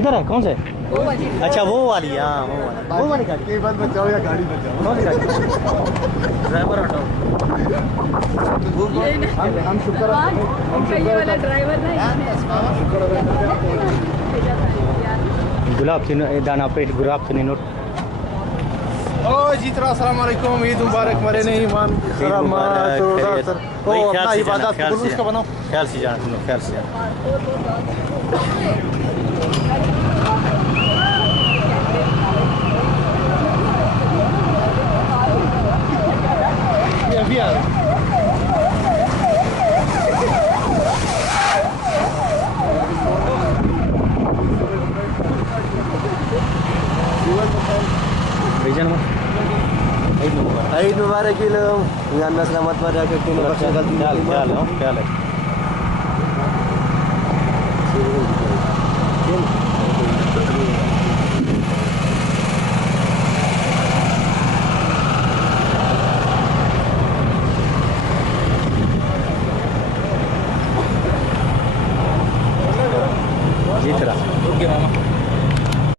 इधर है कौन से? अच्छा वो वाली, हाँ वो वाली गाड़ी। केबल बचाओ या गाड़ी बचाओ। कौन सी गाड़ी? ड्राइवर हटाओ। हम शुक्र वाला ड्राइवर गुलाब तीन दाना पेट गुलाब तीन नोट। ओ जी तरह अस्सलाम वालेकुम, ईद मुबारक मरे नहीं ईमान सलामत ओ अपना इबादत कबूल उसका बनाओ। ख्याल से जाना तुम लोग, ख्याल से जाना। ये अभी आ रहा Eid Mubarak ilum. Yan na selamat pada ketin. ख्याल है।